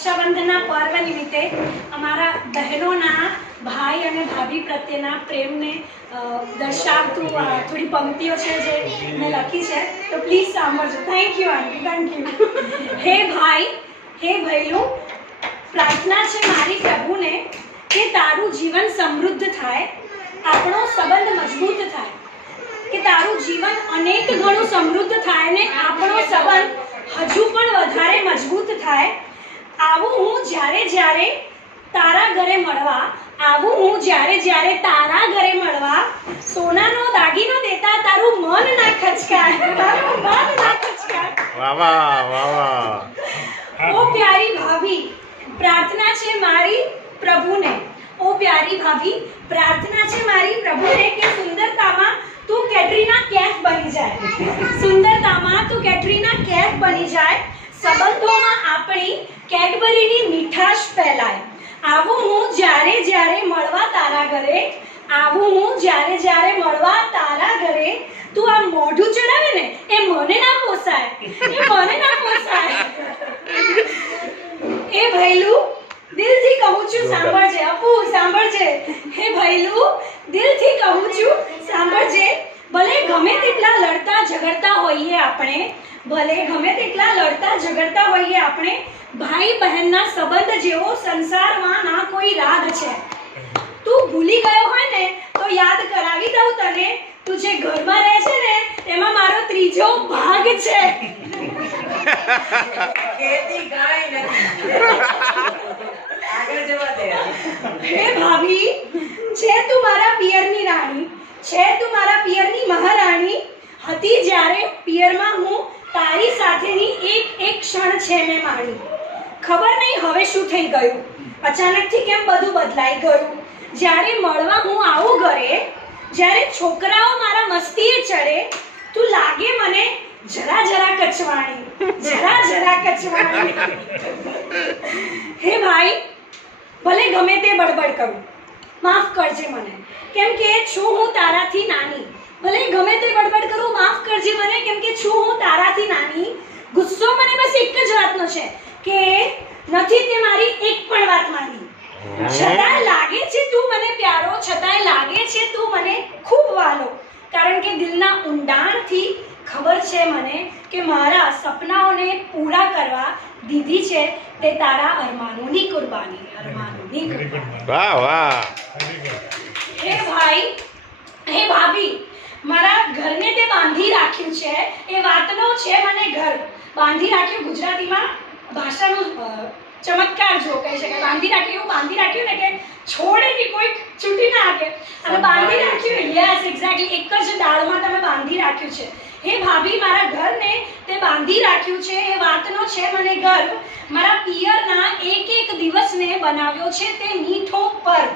રક્ષાબંધનના પર્વ નિમિત્તે અમારા બહેનોના ભાઈ અને ભાભી પ્રત્યેના પ્રેમને દર્શાવતું થોડી પંક્તિઓ છે જે મેં લખી છે. તો પ્લીઝ સાંભળજો. Thank you aunty thank you હે ભાઈ, હે ભૈલું પ્રાર્થના છે મારી પ્રભુને કે તારું જીવન સમૃદ્ધ થાય, આપણો સંબંધ મજબૂત થાય, કે તારું જીવન અનેક ગણું સમૃદ્ધ થાય ને આપણો સંબંધ હજુ પણ વધારે મજબૂત થાય. આવું હું જ્યારે જ્યારે તારા ઘરે મળવા આવું હું જ્યારે જ્યારે તારા ઘરે મળવા સોનાનો દાગીનો દેતા તારું મન ના ખચકાય. તારું મન ના ખચકાય. વાહ વાહ વાહ વાહ. ઓ પ્યારી ભાભી પ્રાર્થના છે મારી પ્રભુને. ઓ પ્યારી ભાભી પ્રાર્થના છે મારી પ્રભુને કે સુંદરતામાં તું કેટરીના કેફ બની જાય. સુંદરતામાં તું કેટરીના કેફ બની જાય. સંબંધોમાં આપણી કેડબરીની મીઠાશ ફેલાય. આવું હું જ્યારે જ્યારે મળવા તારા ઘરે, આવું હું જ્યારે જ્યારે મળવા તારા ઘરે, તું આ મોઢું ચડાવે ને, એ મને ના પોસાય. એ મને ના પોસાય. એ ભૈલું, દિલથી કહું છું, સાંભળજે, અપુ, સાંભળજે. હે ભૈલું, દિલથી કહું છું, સાંભળજે. ગમે તેટલા લડતા ઝઘડતા હોઈએ આપણે ભલે ગમે તેટલા લડતા ઝઘડતા હોઈએ આપણે ભાઈ બહેનના સંબંધ જેવો સંસારમાં ના કોઈ રાગ છે. તું ભૂલી ગયો હોય ને તો યાદ કરાવી દઉં તને તું જે ઘરમાં રહે છે ને તેમાં મારો ત્રીજો ભાગ છે. ખેતી ગાય નથી. આગળ જવા દે. હે ભાભી છે તું મારા પિયરની રાણી છે તું મારા પિયરની મહારાણી. હતી જ્યારે પિયરમાં હું તારી સાથેની એક એક ક્ષણ છે મેં માણી. ખબર નહીં હવે શું થઈ ગયું. અચાનકથી કેમ બધું બદલાઈ ગયું? જ્યારે મળવા હું આવું ઘરે જ્યારે છોકરાઓ મારા મસ્તીએ ચડે તું લાગે મને જરા જરા કચવાણી જરા જરા કચવાણી. હે ભાઈ ભલે ગમે તે બડબડ કરું. માફ કરજે મને. કેમ કે છું હું તારાથી નાની. ભલે ગમે તે બડબડ કરું માફ કરજે મને. કેમ કે છું હું તારાથી નાની. ગુસ્સો મને બસ એક જ વાતનો છે કે નથી તે મારી એક પણ વાત માની. છતાં લાગે છે તું મને પ્યારો છતાંય લાગે છે તું મને ખૂબ વાલો. કારણ કે દિલના ઊંડાણથી ખબર છે મને કે મારા સપનાઓને પૂરા કરવા દીધી છે તે તારા અરમાનોની કુરબાની વાહ વાહ. હે ભાઈ હે ભાભી મારા ઘરને તે બાંધી રાખ્યું છે એ વાતનો છે મને ઘર. બાંધી રાખ્યું ગુજરાતીમાં ભાષાનો ચમત્કાર જો કહી શકાય. બાંધી રાખ્યું એવું બાંધી રાખ્યું ને કે છોડે કે કોઈ છૂટી ના આપે અને બાંધી રાખ્યું યસ એક્ઝેક્ટલી એક જ દાળમાં તમે બાંધી રાખ્યું છે. હે ભાભી મારા ઘરને બાંધી રાખ્યું છે, એ વાતનો છે મને ગર્વ. મારા પિયરના એક એક દિવસને બનાવ્યો છે તે મીઠો પર્વ.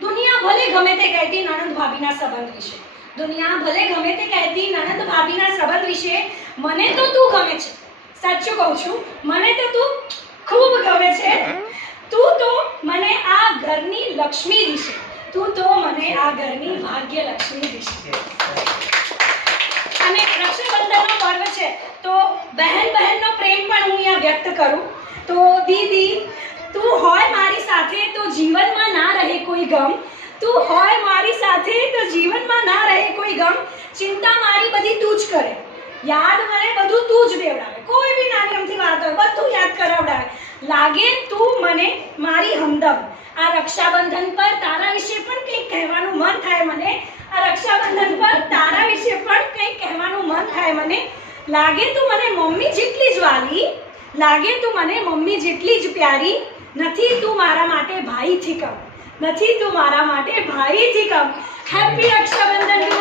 દુનિયા ભલે ગમે તે કહેતી નણંદ ભાભીના સંબંધ વિશે. દુનિયા ભલે ગમે તે કહેતી નણંદ ભાભીના સંબંધ વિશે મને તો તું ગમે છે. સાચું કહું છું, મને તો તું ખૂબ ગમે છે. તું તો મને આ ઘરની લક્ષ્મી દિશે. તું તો મને આ ઘરની ભાગ્ય લક્ષ્મી દિશે રક્ષાબંધનનો પર્વ છે. તો બહેન બહેનનો પ્રેમ પણ હું અહીંયા વ્યક્ત કરું. તો દીદી, તું હોય મારી સાથે તો જીવનમાં ના રહે કોઈ ગમ. તું હોય મારી સાથે તો જીવનમાં ના રહે કોઈ ગમ. ચિંતા મારી બધી તું જ કરે. યાદ મને બધું તું જ દેવડાવે. કોઈ બી નાની વાત હોય, બધું યાદ કરાવડાવે. લાગે તું મને મારી હમદમ. આ રક્ષાબંધન પર તારા વિશે પણ કંઈક કહેવાનું મન થાય મને. આ રક્ષાબંધન પર તારા વિશે પણ થાય મને? લાગે તું મને મમ્મી જેટલી જ વાલી, લાગે તું મને મમ્મી જેટલી જ પ્યારી, નથી તું મારા માટે ભાઈથી કમ, નથી તું મારા માટે ભાઈથી કમ. હેપી રક્ષાબંધન